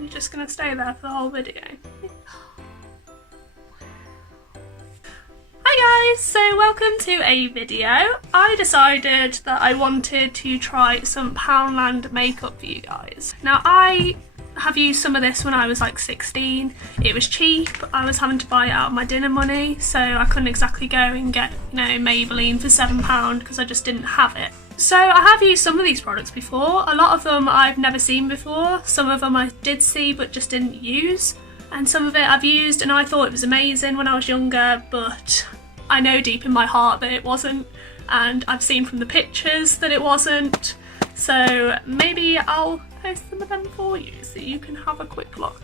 You're just gonna stay there for the whole video. Hi guys, so welcome to a video. I decided that I wanted to try some Poundland makeup for you guys. Now I have used some of this when I was like 16. It was cheap, I was having to buy it out of my dinner money, so I couldn't exactly go and get, you know, Maybelline for £7 because I just didn't have it. So I have used some of these products before. A lot of them I've never seen before, some of them I did see but just didn't use, and some of it I've used and I thought it was amazing when I was younger, but I know deep in my heart that it wasn't, and I've seen from the pictures that it wasn't, so maybe I'll post some of them for you so you can have a quick look.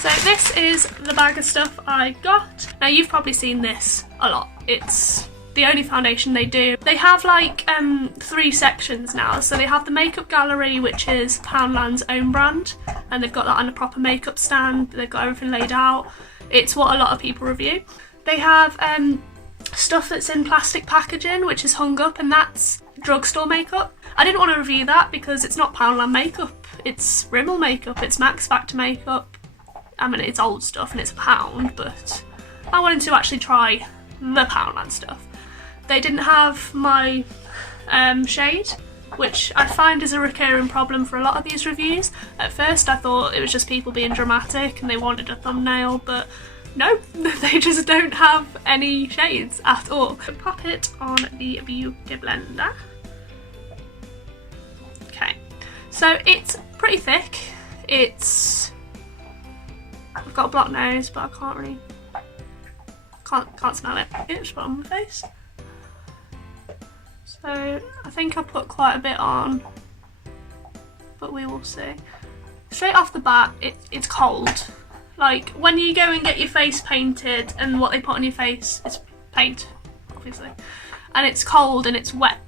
So this is the bag of stuff I got. Now you've probably seen this a lot. It's the only foundation they do. They have like 3 sections now. So they have the makeup gallery, which is Poundland's own brand, and they've got that on a proper makeup stand. They've got everything laid out. It's what a lot of people review. They have stuff that's in plastic packaging, which is hung up, and that's drugstore makeup. I didn't want to review that because it's not Poundland makeup, it's Rimmel makeup, it's Max Factor makeup. I mean, it's old stuff and it's £1, but I wanted to actually try the Poundland stuff. They didn't have my shade, which I find is a recurring problem for a lot of these reviews. At first I thought it was just people being dramatic and they wanted a thumbnail, but no, they just don't have any shades at all. Pop it on the beauty blender. Okay, so it's pretty thick. I've got a blocked nose, but I can't really, can't smell it. It's put on my face. So I think I put quite a bit on, but we will see. Straight off the bat, it's cold. Like when you go and get your face painted and what they put on your face is paint, obviously, and it's cold and it's wet,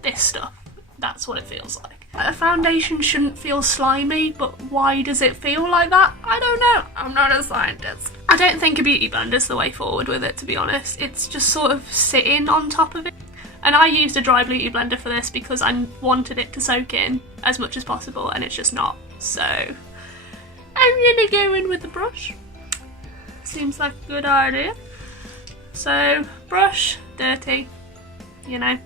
this stuff, that's what it feels like. A foundation shouldn't feel slimy, but why does it feel like that? I don't know, I'm not a scientist. I don't think a beauty blender's the way forward with it, to be honest. It's just sort of sitting on top of it. And I used a dry beauty blender for this because I wanted it to soak in as much as possible, and it's just not, so I'm gonna go in with the brush. Seems like a good idea. So, brush, dirty, you know.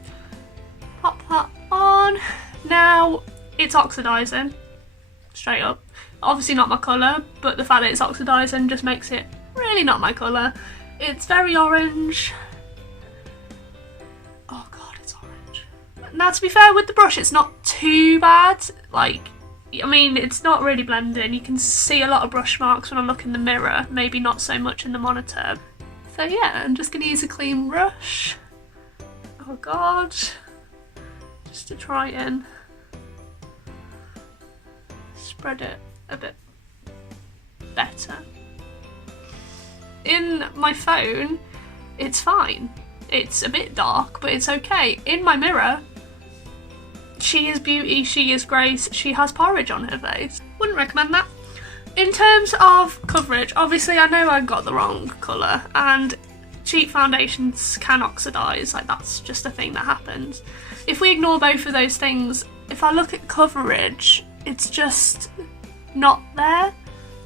Pop that on. Now, it's oxidising, straight up. Obviously not my colour, but the fact that it's oxidising just makes it really not my colour. It's very orange. Oh god, it's orange. Now, to be fair, with the brush, it's not too bad. Like, I mean, it's not really blending. You can see a lot of brush marks when I look in the mirror, maybe not so much in the monitor. So yeah, I'm just going to use a clean brush. Oh god. Just to try and spread it a bit better. In my phone, it's fine. It's a bit dark, but it's okay. In my mirror, she is beauty, she is grace, she has porridge on her face. Wouldn't recommend that. In terms of coverage, obviously I know I got the wrong colour, and cheap foundations can oxidise, like that's just a thing that happens. If we ignore both of those things, if I look at coverage, it's just not there.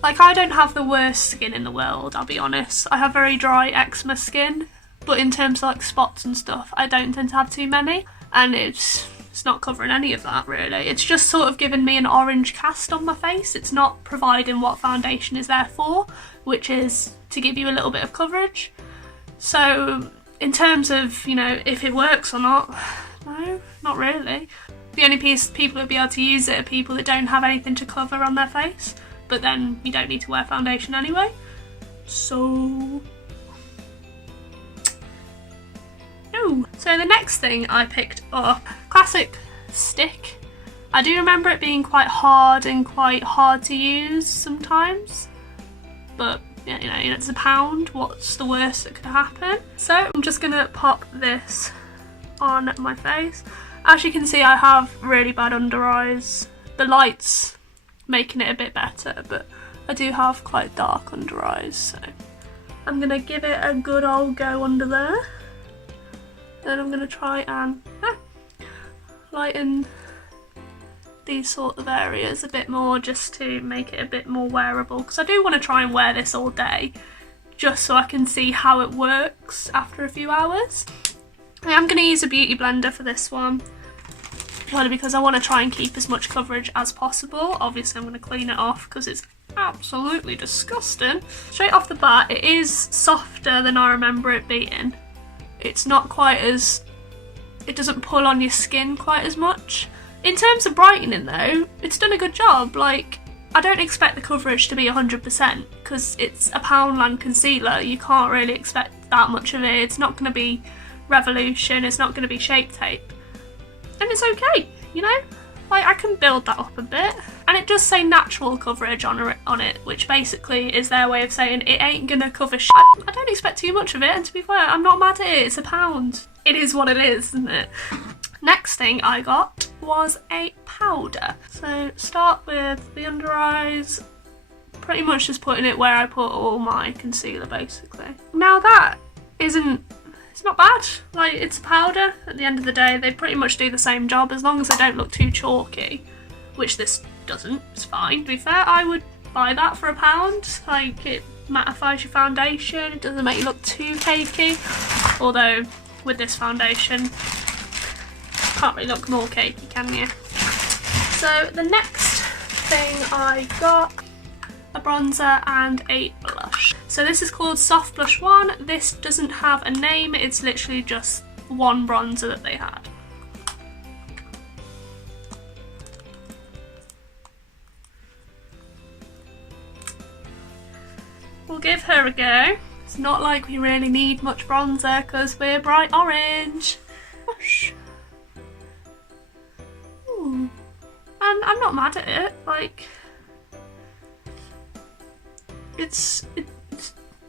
Like, I don't have the worst skin in the world, I'll be honest. I have very dry eczema skin, but in terms of like spots and stuff, I don't tend to have too many, and it's not covering any of that really. It's just sort of giving me an orange cast on my face. It's not providing what foundation is there for, which is to give you a little bit of coverage. So in terms of, you know, if it works or not, no, not really. The only people who'll be able to use it are people that don't have anything to cover on their face, but then you don't need to wear foundation anyway. So So the next thing I picked up, classic stick. I do remember it being quite hard to use sometimes, but yeah, you know, it's £1, what's the worst that could happen? So I'm just gonna pop this on my face. As you can see, I have really bad under eyes. The light's making it a bit better, but I do have quite dark under eyes, so I'm gonna give it a good old go under there. Then I'm going to try and lighten these sort of areas a bit more just to make it a bit more wearable, because I do want to try and wear this all day just so I can see how it works after a few hours. I am going to use a beauty blender for this one, purely because I want to try and keep as much coverage as possible. Obviously I'm going to clean it off because it's absolutely disgusting. Straight off the bat, it is softer than I remember it being. It's not quite as, it doesn't pull on your skin quite as much. In terms of brightening though, it's done a good job. Like, I don't expect the coverage to be 100% because it's a Poundland concealer. You can't really expect that much of it. It's not going to be Revolution, it's not going to be Shape Tape. And it's okay, you know? Like, I can build that up a bit. And it does say natural coverage on it, which basically is their way of saying it ain't gonna cover shit. I don't expect too much of it, and to be fair, I'm not mad at it. It's £1. It is what it is, isn't it? Next thing I got was a powder. So start with the under eyes, pretty much just putting it where I put all my concealer, basically. Now that isn't, it's not bad. Like, it's a powder. At the end of the day, they pretty much do the same job as long as they don't look too chalky, which this doesn't. It's fine. To be fair, I would buy that for £1. Like, it mattifies your foundation, it doesn't make you look too cakey. Although, with this foundation, can't really look more cakey, can you? So, the next thing I got, a bronzer and a blush. So this is called Soft Blush 1. This doesn't have a name, it's literally just one bronzer that they had. We'll give her a go. It's not like we really need much bronzer because we're bright orange. Gosh. Ooh. And I'm not mad at it. Like, it's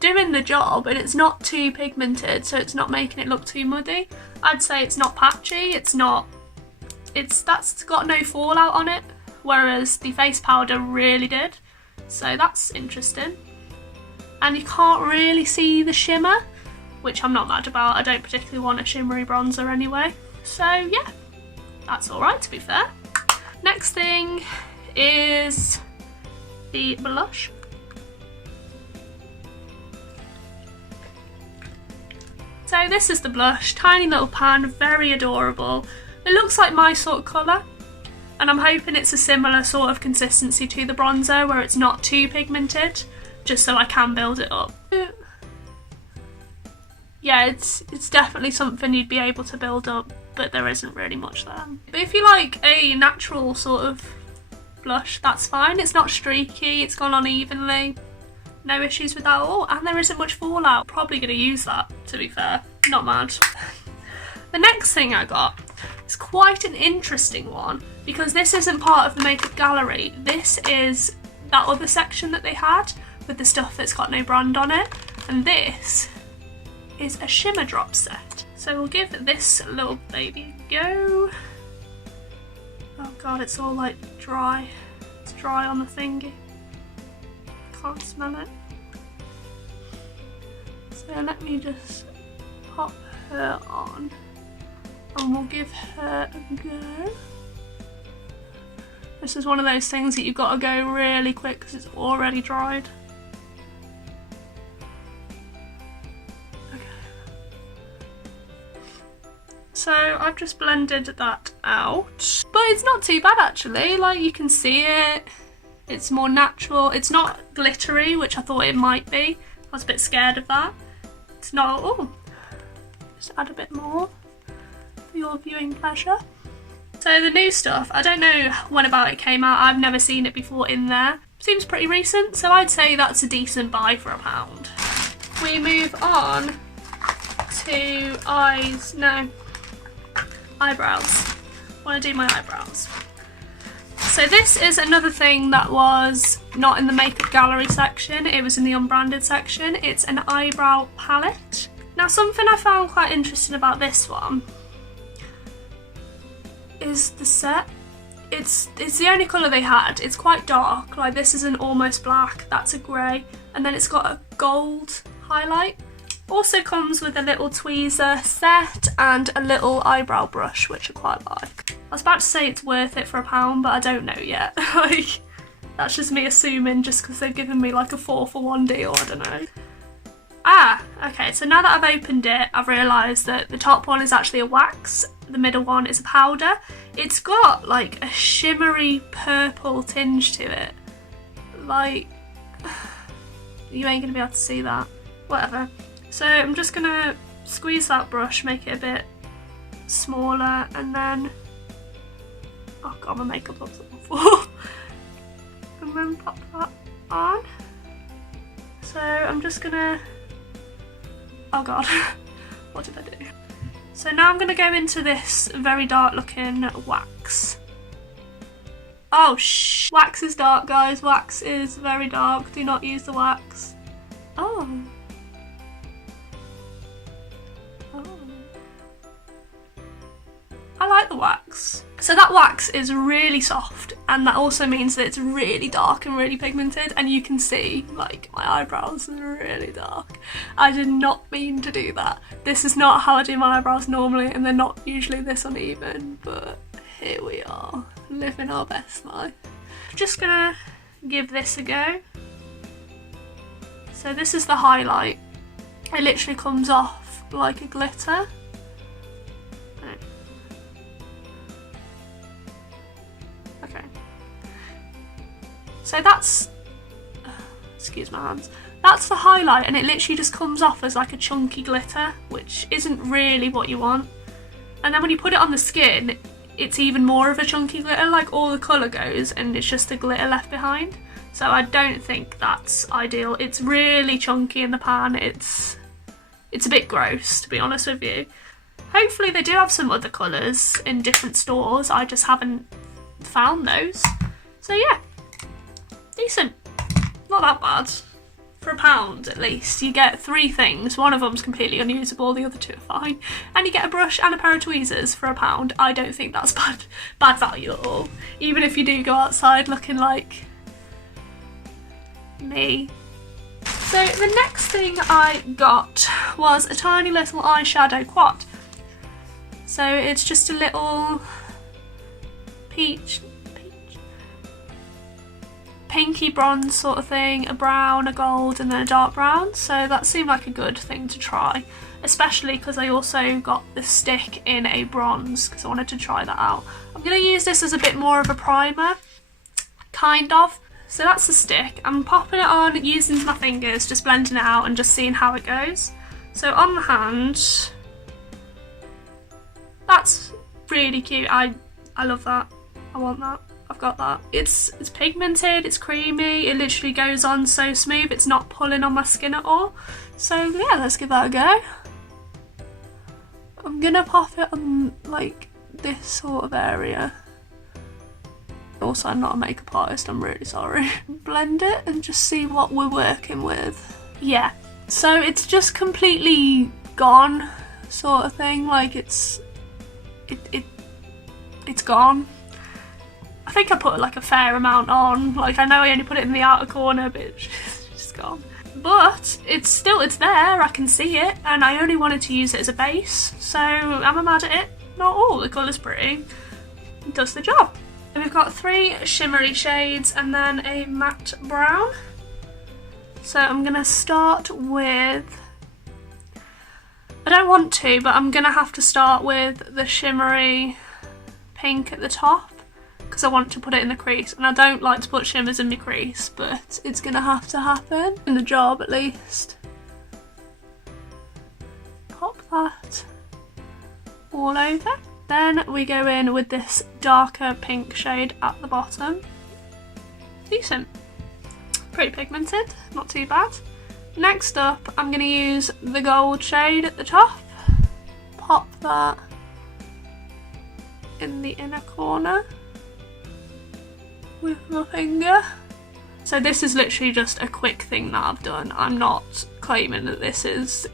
doing the job and it's not too pigmented, so it's not making it look too muddy. I'd say it's not patchy. That's got no fallout on it, whereas the face powder really did. So that's interesting. And you can't really see the shimmer, which I'm not mad about. I don't particularly want a shimmery bronzer anyway. So yeah, that's alright, to be fair. Next thing is the blush. So this is the blush, tiny little pan, very adorable. It looks like my sort of colour, and I'm hoping it's a similar sort of consistency to the bronzer where it's not too pigmented, just so I can build it up. Yeah, it's definitely something you'd be able to build up, but there isn't really much there. But if you like a natural sort of blush, that's fine. It's not streaky, it's gone on evenly. No issues with that at all, and there isn't much fallout. Probably going to use that, to be fair. Not mad. The next thing I got is quite an interesting one, because this isn't part of the makeup gallery. This is that other section that they had with the stuff that's got no brand on it, and this is a shimmer drop set. So we'll give this little baby a go. Oh god, it's all like dry. It's dry on the thingy. Can't smell it. So let me just pop her on and we'll give her a go. This is one of those things that you've got to go really quick because it's already dried. Okay. So I've just blended that out, but it's not too bad actually. Like, you can see it. It's more natural. It's not glittery, which I thought it might be. I was a bit scared of that. It's not. Oh, just add a bit more for your viewing pleasure. So the new stuff, I don't know when about it came out. I've never seen it before in there. Seems pretty recent, so I'd say that's a decent buy for £1. We move on to eyebrows. I want to do my eyebrows. So this is another thing that was not in the makeup gallery section, it was in the unbranded section. It's an eyebrow palette. Now, something I found quite interesting about this one is the set. It's the only colour they had. It's quite dark, like this is an almost black, that's a grey, and then it's got a gold highlight. Also comes with a little tweezer set and a little eyebrow brush, which I quite like. I was about to say it's worth it for £1, but I don't know yet. Like, that's just me assuming just because they've given me like a 4-for-1 deal, I don't know. Ah, okay, so now that I've opened it, I've realised that the top one is actually a wax, the middle one is a powder. It's got like a shimmery purple tinge to it. Like, you ain't gonna be able to see that. Whatever. So I'm just gonna squeeze that brush, make it a bit smaller, and then, oh god, my makeup looks awful. And then pop that on. So I'm just gonna, oh god, what did I do? So now I'm gonna go into this very dark looking wax. Oh wax is dark, guys. Wax is very dark. Do not use the wax. Oh. I like the wax. So that wax is really soft, and that also means that it's really dark and really pigmented, and you can see like my eyebrows are really dark. I did not mean to do that. This is not how I do my eyebrows normally, and they're not usually this uneven, but here we are, living our best life. Just gonna give this a go. So this is the highlight. It literally comes off like a glitter. Okay. So that's, excuse my hands, that's the highlight, and it literally just comes off as like a chunky glitter, which isn't really what you want. And then when you put it on the skin, it's even more of a chunky glitter, like all the colour goes and it's just the glitter left behind. So I don't think that's ideal. It's really chunky in the pan. It's a bit gross, to be honest with you. Hopefully they do have some other colours in different stores. I just haven't found those. So yeah, decent. Not that bad. For £1 at least, you get 3 things. One of them's completely unusable, the other 2 are fine. And you get a brush and a pair of tweezers for £1. I don't think that's bad value at all. Even if you do go outside looking like me. So the next thing I got was a tiny little eyeshadow quad. So it's just a little pinky bronze sort of thing, a brown, a gold, and then a dark brown. So that seemed like a good thing to try, especially because I also got the stick in a bronze because I wanted to try that out. I'm going to use this as a bit more of a primer, kind of. So that's the stick. I'm popping it on using my fingers, just blending it out and just seeing how it goes. So on the hand, that's really cute. I love that. I want that. I've got that. It's pigmented, it's creamy, it literally goes on so smooth, it's not pulling on my skin at all. So yeah, let's give that a go. I'm gonna pop it on like this sort of area. Also, I'm not a makeup artist, I'm really sorry. Blend it and just see what we're working with. Yeah, so it's just completely gone sort of thing, like it's gone. I think I put like a fair amount on, like I know I only put it in the outer corner, but it's just gone. But it's there, I can see it, and I only wanted to use it as a base, so am I mad at it? Not all, the colour's pretty, it does the job. And we've got 3 shimmery shades and then a matte brown. So I'm gonna start with, I don't want to, but I'm gonna have to start with the shimmery pink at the top, because I want to put it in the crease, and I don't like to put shimmers in my crease, but it's gonna have to happen, in the job at least. Pop that all over. Then we go in with this darker pink shade at the bottom. Decent. Pretty pigmented, not too bad. Next up, I'm gonna use the gold shade at the top. Pop that in the inner corner with my finger. So this is literally just a quick thing that I've done. I'm not claiming that this is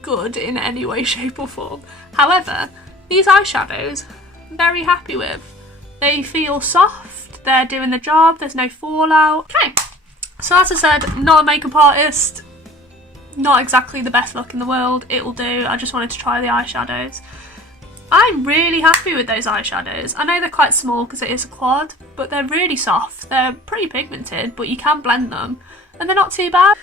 good in any way, shape or form. However, these eyeshadows, I'm very happy with. They feel soft, they're doing the job, there's no fallout. Okay, so as I said, not a makeup artist. not exactly the best look in the world, it will do. I just wanted to try the eyeshadows. I'm really happy with those eyeshadows. I know they're quite small because it is a quad, but they're really soft. They're pretty pigmented, but you can blend them and they're not too bad.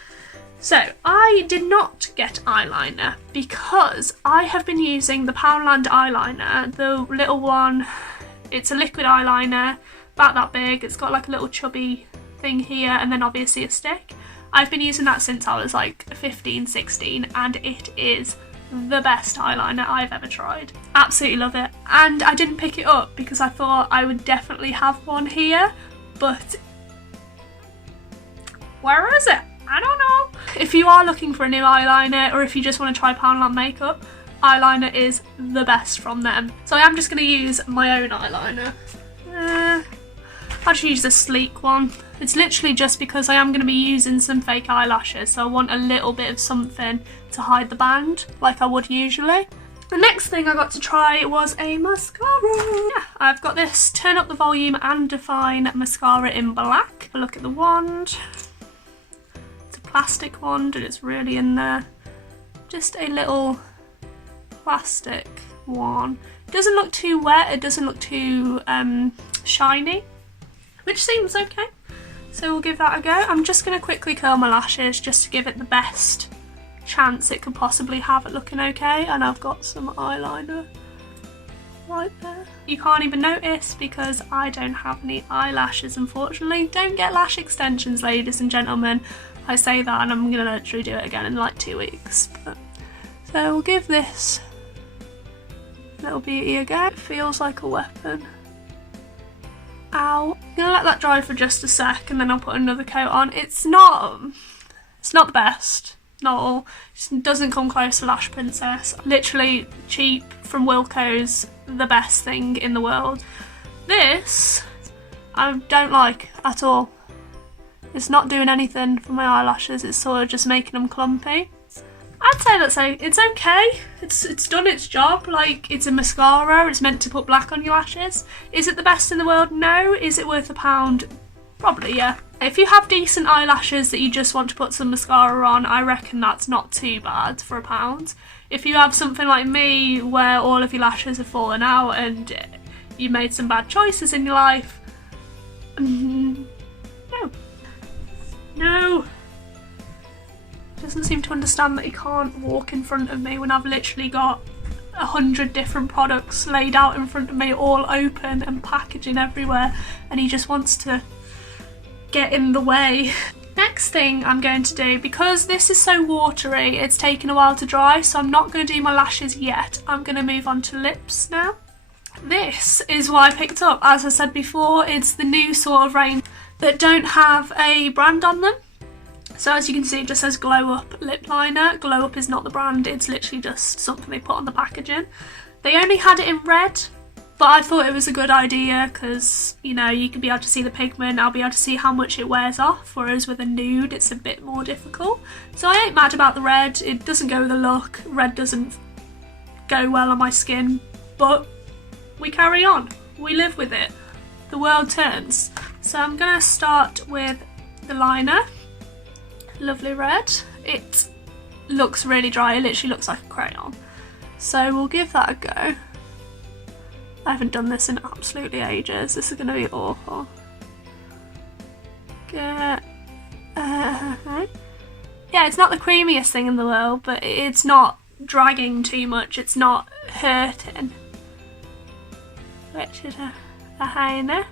So I did not get eyeliner because I have been using the Poundland eyeliner, the little one. It's a liquid eyeliner, about that big. It's got like a little chubby thing here and then obviously a stick. I've been using that since I was like 15, 16 and it is the best eyeliner I've ever tried. Absolutely love it. And I didn't pick it up because I thought I would definitely have one here, but where is it? I don't know. If you are looking for a new eyeliner or if you just want to try Poundland makeup, eyeliner is the best from them. So I am just going to use my own eyeliner. I'll just use the sleek one. It's literally just because I am going to be using some fake eyelashes, so I want a little bit of something to hide the band like I would usually. The next thing I got to try was a mascara. Yeah, I've got this Turn Up the Volume and Define mascara in black. Have a look at the wand. It's a plastic wand and it's really in there. Just a little plastic one. It doesn't look too wet, it doesn't look too shiny, which seems okay. So we'll give that a go. I'm just going to quickly curl my lashes just to give it the best chance it could possibly have at looking okay. And I've got some eyeliner right there. You can't even notice because I don't have any eyelashes, unfortunately. Don't get lash extensions, ladies and gentlemen. I say that and I'm going to literally do it again in like 2 weeks. So we'll give this little beauty a go. It feels like a weapon. Ow. I'm gonna let that dry for just a sec and then I'll put another coat on. It's not the best, not all. It doesn't come close to Lash Princess. Literally cheap from Wilko's, the best thing in the world. This I don't like at all. It's not doing anything for my eyelashes, it's sort of just making them clumpy. I'd say it's okay. It's done its job. Like, it's a mascara, it's meant to put black on your lashes. Is it the best in the world? No. Is it worth £1? Probably, yeah. If you have decent eyelashes that you just want to put some mascara on, I reckon that's not too bad for £1. If you have something like me where all of your lashes have fallen out and you made some bad choices in your life, no. No. Doesn't seem to understand that he can't walk in front of me when I've literally got 100 different products laid out in front of me, all open and packaging everywhere, and he just wants to get in the way. Next thing I'm going to do, because this is so watery, it's taken a while to dry, so I'm not going to do my lashes yet. I'm going to move on to lips now. This is what I picked up. As I said before, it's the new sort of range that don't have a brand on them. So as you can see, it just says Glow Up lip liner. Glow Up is not the brand, it's literally just something they put on the packaging. They only had it in red, but I thought it was a good idea because, you know, you can be able to see the pigment, I'll be able to see how much it wears off, whereas with a nude it's a bit more difficult. So I ain't mad about the red, it doesn't go with the look, red doesn't go well on my skin, but we carry on, we live with it, the world turns. So I'm going to start with the liner. Lovely red. It looks really dry, it literally looks like a crayon. So we'll give that a go. I haven't done this in absolutely ages, this is going to be awful. Yeah, it's not the creamiest thing in the world, but it's not dragging too much, it's not hurting, which is a highness.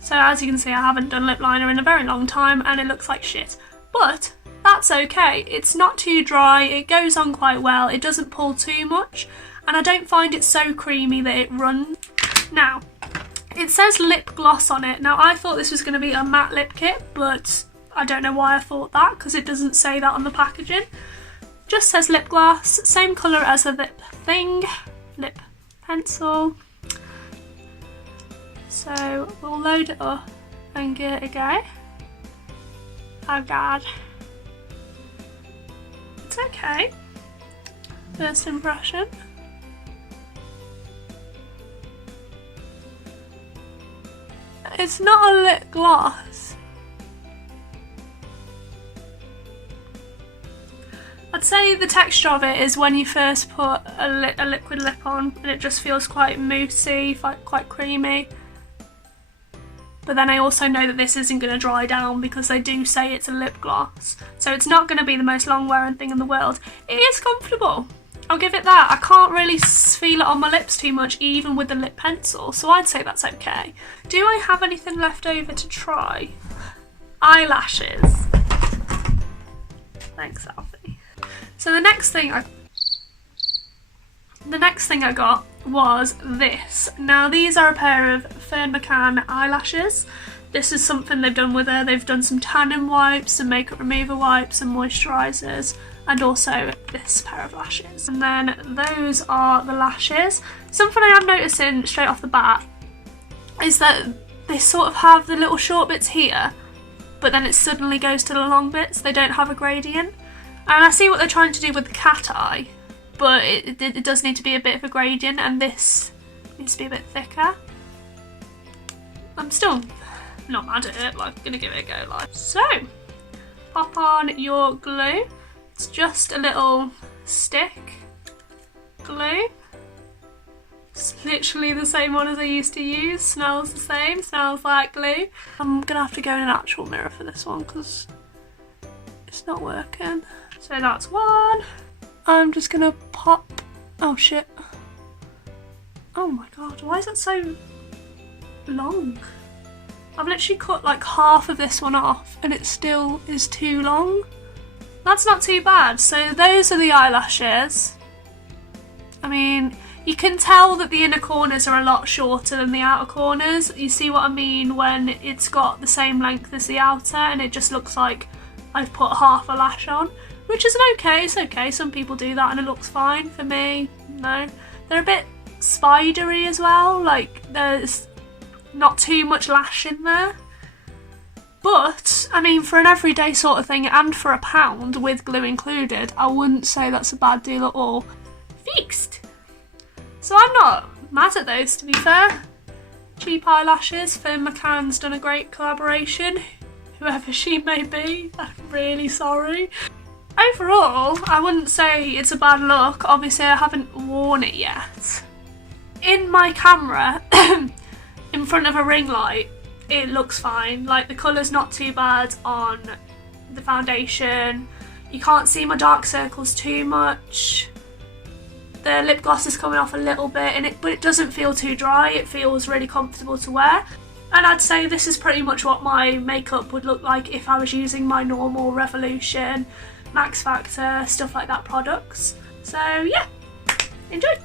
So as you can see, I haven't done lip liner in a very long time and it looks like shit. But that's okay, it's not too dry, it goes on quite well, it doesn't pull too much, and I don't find it so creamy that it runs. Now, it says lip gloss on it. Now I thought this was going to be a matte lip kit, but I don't know why I thought that, because it doesn't say that on the packaging. Just says lip gloss, same colour as the lip thing, lip pencil. So we'll load it up and give it a go. Oh god. It's okay. First impression. It's not a lip gloss. I'd say the texture of it is when you first put a liquid lip on and it just feels quite moussey, quite creamy. But then I also know that this isn't going to dry down because they do say it's a lip gloss. So it's not going to be the most long wearing thing in the world. It is comfortable. I'll give it that. I can't really feel it on my lips too much, even with the lip pencil. So I'd say that's okay. Do I have anything left over to try? Eyelashes. Thanks, Alfie. So the next thing I got was this. Now these are a pair of Fern McCann eyelashes. This is something they've done with her. They've done some tanning wipes, some makeup remover wipes, some moisturisers, and also this pair of lashes. And then those are the lashes. Something I am noticing straight off the bat is that they sort of have the little short bits here, but then it suddenly goes to the long bits. They don't have a gradient. And I see what they're trying to do with the cat eye, but it does need to be a bit of a gradient, and this needs to be a bit thicker. I'm still not mad at it, like, gonna give it a go, like. So, pop on your glue. It's just a little stick glue. It's literally the same one as I used to use. Smells the same, smells like glue. I'm gonna have to go in an actual mirror for this one because it's not working. So that's one. I'm just gonna pop, oh shit. Oh my god, why is that so long? I've literally cut like half of this one off and it still is too long. That's not too bad. So those are the eyelashes. I mean, you can tell that the inner corners are a lot shorter than the outer corners. You see what I mean when it's got the same length as the outer and it just looks like I've put half a lash on, which is okay, it's okay. Some people do that and it looks fine. For me, no. They're a bit spidery as well, like there's not too much lash in there. But, I mean, for an everyday sort of thing and for £1 with glue included, I wouldn't say that's a bad deal at all. Fixed! So I'm not mad at those, to be fair. Cheap eyelashes. Fern McCann's done a great collaboration. Whoever she may be, I'm really sorry. Overall, I wouldn't say it's a bad look. Obviously, I haven't worn it yet. In my camera, in front of a ring light, it looks fine. Like, the colour's not too bad on the foundation. You can't see my dark circles too much. The lip gloss is coming off a little bit, but it doesn't feel too dry. It feels really comfortable to wear. And I'd say this is pretty much what my makeup would look like if I was using my normal Revolution, Max Factor, stuff like that products. So yeah, enjoy!